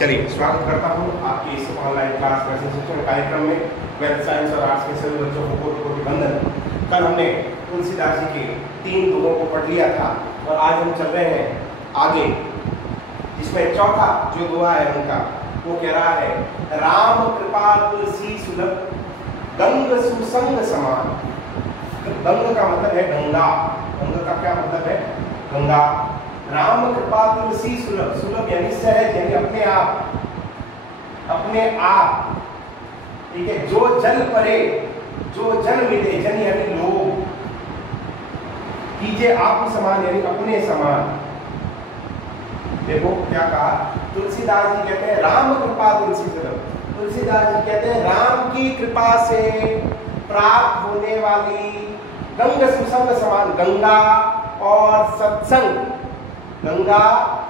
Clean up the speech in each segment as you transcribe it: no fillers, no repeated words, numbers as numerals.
चलिए स्वागत करता हूँ आपकी इस ऑनलाइन क्लास वैसे शिक्षण कार्यक्रम में। वेद साइंस और आर्ट्स के सभी बच्चों को कोटि कोटि वंदन। कल हमने तुलसीदास जी के 3 दोहों को पढ़ लिया था और आज हम चल रहे हैं आगे, जिसमें चौथा जो दोहा है उनका वो कह रहा है, राम कृपा तुलसी सुलभ गंग सुसंग समान। गंग का मतलब है गंगा, गंग का क्या मतलब है? गंगा। राम कृपा तुलसी सुलभ, सुलभ यानी सहज, यानी अपने आप, ठीक है। जो जल परे, जो जल मिले, जन यानी लोग, कीजिए आप समान यानी अपने समान। देखो क्या कहा तुलसीदास जी, कहते हैं राम कृपा तुलसी सुलभ। तुलसीदास जी कहते हैं राम की कृपा से प्राप्त होने वाली गंग सुसंग समान, गंगा और सत्संग, गंगा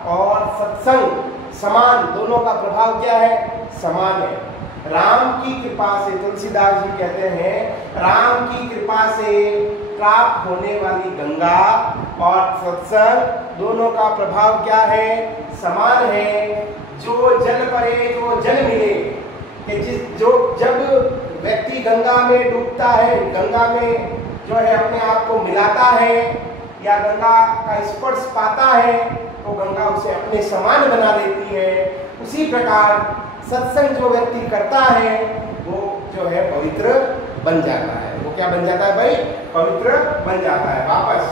और सत्संग समान, दोनों का प्रभाव क्या है? समान है। राम की कृपा से, तुलसीदास जी कहते हैं राम की कृपा से प्राप्त होने वाली गंगा और सत्संग दोनों का प्रभाव क्या है? समान है। जो जल परे, जो जल मिले, कि जब व्यक्ति गंगा में डूबता है, गंगा में जो है अपने आप को मिलाता है या गंगा का स्पर्श पाता है, तो गंगा उसे अपने समान बना देती है। उसी प्रकार सत्संग जो व्यक्ति करता है वो जो है पवित्र बन जाता है। वो क्या बन जाता है भाई? पवित्र बन जाता है। वापस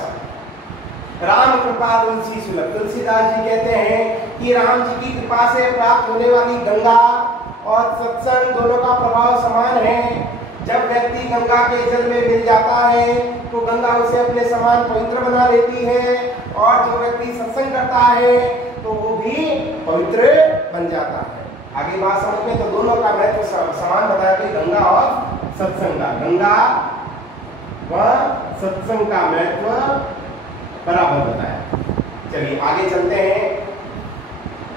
राम कृपा तुलसी सुलभ। तुलसीदास जी कहते हैं कि राम जी की कृपा से प्राप्त होने वाली गंगा और सत्संग दोनों का प्रभाव समान है। जब व्यक्ति गंगा के जल में मिल जाता है तो गंगा उसे अपने समान पवित्र बना लेती है, और जो व्यक्ति सत्संग करता है तो वो भी पवित्र बन जाता है। आगे बात समझ में, तो दोनों का महत्व समान बताया कि गंगा और सत्संग का, गंगा व सत्संग का महत्व बराबर बताया। चलिए आगे चलते हैं।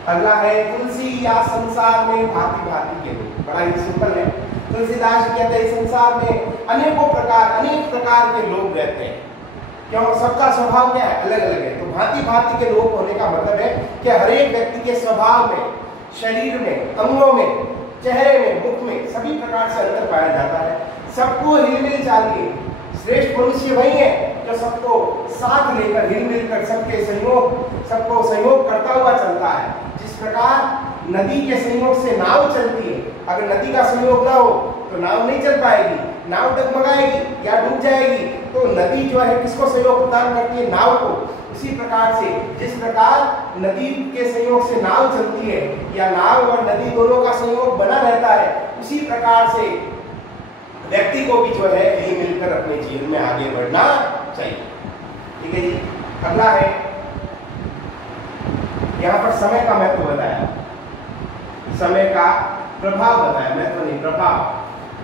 अगला है तुलसी या संसार में भांति भांति के लोग। बड़ा ही सिंपल है। तुलसीदास जी कहते हैं संसार में अनेक प्रकार के लोग रहते हैं। क्यों? सबका स्वभाव क्या है? अलग अलग है। तो भांति भांति के लोग होने का मतलब है कि हर एक व्यक्ति के स्वभाव में, शरीर में, अंगों में, चेहरे में, मुख में सभी प्रकार से अंतर पाया जाता है। सबको हिलमिल चाहिए। श्रेष्ठ मनुष्य वही है जो सबको साथ लेकर, हिलमिल कर, सबको सहयोग करता हुआ चलता है। जिस प्रकार नदी के सहयोग से नाव चलती है, अगर नदी का सहयोग ना हो तो नाव नहीं चल पाएगी, नाव डगमगाएगी या डूब जाएगी। तो नदी जो है किसको सहयोग प्रदान करती है? नाव को। उसी प्रकार से जिस प्रकार नदी के सहयोग से नाव चलती है या नाव और नदी दोनों का सहयोग बना रहता है, उसी प्रकार से व्यक्ति को भी जो है हिल मिलकर अपने जीवन में आगे बढ़ना चाहिए। ठीक है जी। अगला है, यहाँ पर समय का महत्व बताया, समय का प्रभाव बताया, महत्व नहीं प्रभाव,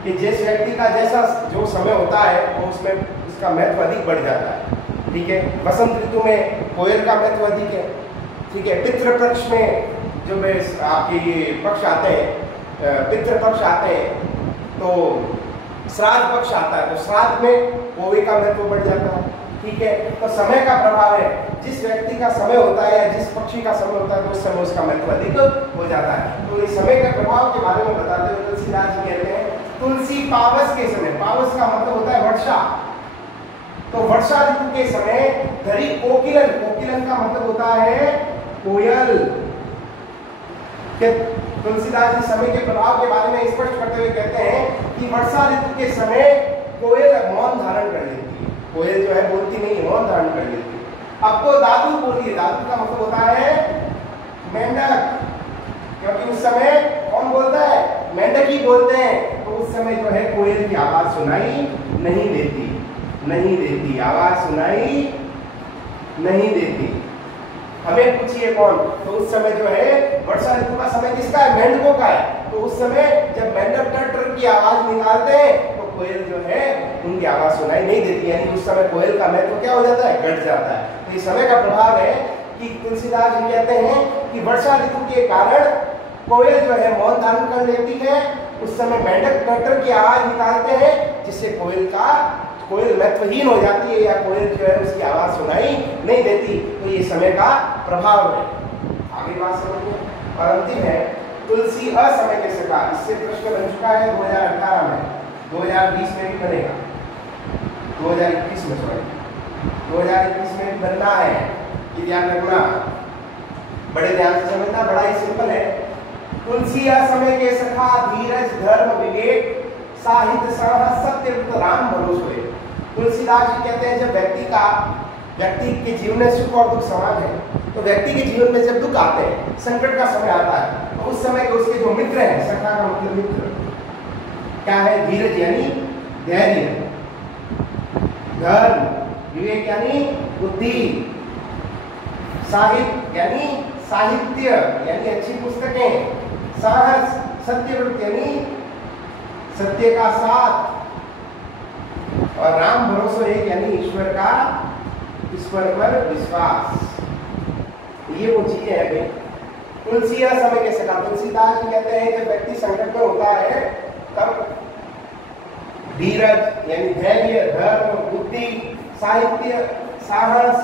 कि जिस व्यक्ति का जैसा जो समय होता है वो उसमें उसका महत्व अधिक बढ़ जाता है। ठीक है। बसंत ऋतु में कोयल का महत्व अधिक है। ठीक है। पितृपक्ष में जो आपके ये पक्ष आते हैं, पितृपक्ष आते हैं, तो श्राद्ध पक्ष आता है, तो श्राद्ध में कौवे का महत्व बढ़ जाता है। ठीक है। तो समय का प्रभाव है, जिस व्यक्ति का समय होता है या जिस पक्षी का समय होता है तो उस समय उसका महत्व अधिक हो जाता है। तो इस समय का प्रभाव के बारे में बताते हुए तुलसीदास जी कहते हैं तुलसी पावस के समय, पावस का मतलब होता है वर्षा, तो वर्षा ऋतु के समय धरी कोकिलन, कोकिलन का मतलब होता है कोयल। तुलसीदास जी समय के प्रभाव के बारे में स्पष्ट करते हुए कहते हैं कि वर्षा ऋतु के समय कोयल मौन धारण कर लेती है। कोयल जो है बोलती नहीं, मौन धारण कर लेती है। अब तो दादू बोलिए, दादू का मतलब होता है मेंढक, क्योंकि उस समय कौन बोलता है? मेंढक ही बोलते हैं। तो उस समय जो है कोयल की आवाज सुनाई नहीं देती, आवाज सुनाई नहीं देती। हमें पूछिए कौन? तो उस समय जो है वर्षा ऋतु का समय किसका है? मेंढकों का है। तो उस समय जब मेंढक टर की आवाज निकालते हैं तो कोयल जो है उनकी आवाज सुनाई नहीं देती, यानी उस समय कोयल का महत्व क्या हो जाता है? घट जाता है। तो ये समय का प्रभाव है कि तुलसीदास जी कहते हैं कि वर्षा ऋतु के कारण कोयल जो है मौन धारण कर लेती है। उस समय मेंढक टर की आवाज निकालते हैं, जिससे कोयल महत्वहीन हो जाती है या कोयल जो है उसकी आवाज सुनाई नहीं देती। तो ये समय का प्रभाव है। आगे बात समझिए। और अंतिम है तुलसी असमय के सखा, इससे प्रश्न बन चुका है 2018 में, 2020 में भी बनेगा, 2021 में, सॉरी 2021 में भी बनना है, ये ध्यान रखना, बड़े ध्यान से समझना, बड़ा ही सिंपल है। तुलसी असमय के सखा, धीरज धर्म विवेक साहित्य साहस सत्य राम भरोसे। तुलसीदास जी कहते हैं जब व्यक्ति के जीवन में सुख और दुख समान है, तो व्यक्ति के जीवन में जब दुख आते हैं, संकट का समय आता है, तो उस समय के उसके जो मित्र हैं, सखा का मतलब मित्र क्या है, धीरज यानी धैर्य, धर्म, विवेक यानी बुद्धि, साहित्य यानी अच्छी पुस्तकें, साहस सत्यव्रत यानी सत्य का साथ, और राम भरोसा एक यानी ईश्वर पर विश्वास। ये वो चीजें हैं भाई। तुलसी समय के सका, तुलसीदास जी कहते हैं जब व्यक्ति संकट में होता है तब धीरज यानी धैर्य, धर्म, बुद्धि, साहित्य, साहस,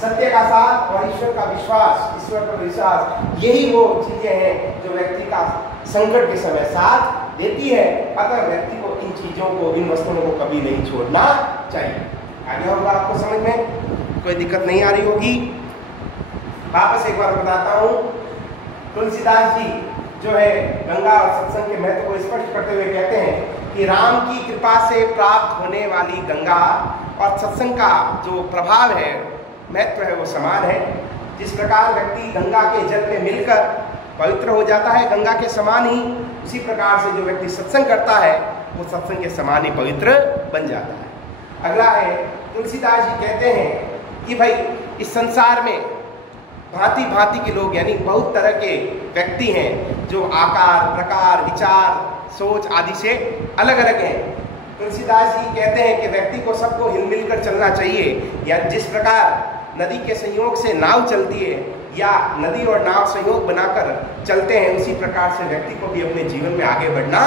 सत्य का साथ और ईश्वर पर विश्वास, यही वो चीजें हैं जो व्यक्ति का संकट के समय साथ देती है। अतः व्यक्ति को इन चीजों को, इन वस्तुओं को कभी नहीं छोड़ना चाहिए। आगे होगा आपको समझ में, कोई दिक्कत नहीं आ रही होगी। वापस एक बार बताता हूँ, तुलसीदास जी जो है गंगा और सत्संग के महत्व को स्पष्ट करते हुए कहते हैं कि राम की कृपा से प्राप्त होने वाली गंगा और सत्संग का जो प्रभाव है, महत्व है, वो समान है। जिस प्रकार व्यक्ति गंगा के जल में मिलकर पवित्र हो जाता है, गंगा के समान ही, उसी प्रकार से जो व्यक्ति सत्संग करता है वो सत्संग के समान ही पवित्र बन जाता है। अगला है, तुलसीदास जी कहते हैं कि भाई इस संसार में भांति भांति के लोग यानी बहुत तरह के व्यक्ति हैं जो आकार, प्रकार, विचार, सोच आदि से अलग अलग हैं। तुलसीदास जी कहते हैं कि व्यक्ति को सबको हिल-मिल कर चलना चाहिए, या जिस प्रकार नदी के संयोग से नाव चलती है या नदी और नाव संयोग बनाकर चलते हैं, उसी प्रकार से व्यक्ति को भी अपने जीवन में आगे बढ़ना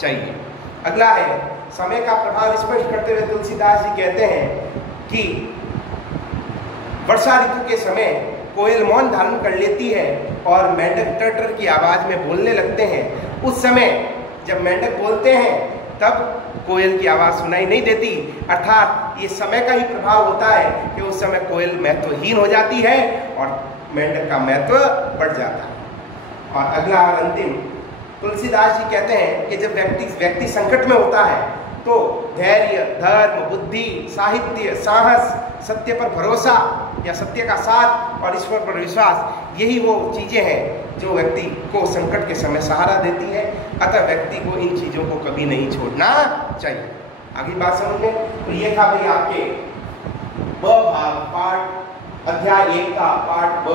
चाहिए। अगला है, समय का प्रभाव स्पष्ट करते हुए तुलसीदास जी कहते हैं कि वर्षा ऋतु के समय कोयल मौन धारण कर लेती है और मेंढक टर की आवाज में बोलने लगते हैं। उस समय जब मेंढक बोलते हैं तब कोयल की आवाज सुनाई नहीं देती, अर्थात ये समय का ही प्रभाव होता है कि उस समय कोयल महत्वहीन हो जाती है और मेंढक का महत्व बढ़ जाता है। और अगला और अंतिम, तुलसीदास जी कहते हैं कि जब व्यक्ति संकट में होता है तो धैर्य, धर्म, बुद्धि, साहित्य, साहस, सत्य पर भरोसा या सत्य का साथ और ईश्वर पर विश्वास, यही वो चीजें हैं जो व्यक्ति को संकट के समय सहारा देती है। अतः व्यक्ति को इन चीजों को कभी नहीं छोड़ना चाहिए। आगे बात समझ में, तो ये था भाई आपके ब भाग पाठ अध्याय 1 का पाठ ब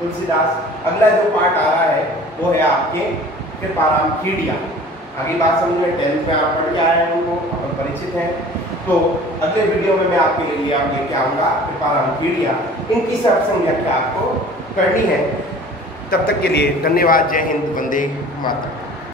तुलसीदास। अगला जो पाठ आ रहा है वो है आपके कृपाराम खेड़िया। आगे बात समझ में, 10th में आप पढ़ के आए हैं, उनको अपन परिचित हैं। तो अगले वीडियो में मैं आपके लिए लेके आऊँगा कृपाराम खेड़िया, इनकी सत्संग व्याख्या आपको करनी है। तब तक के लिए धन्यवाद। जय हिंद, वंदे मातरम।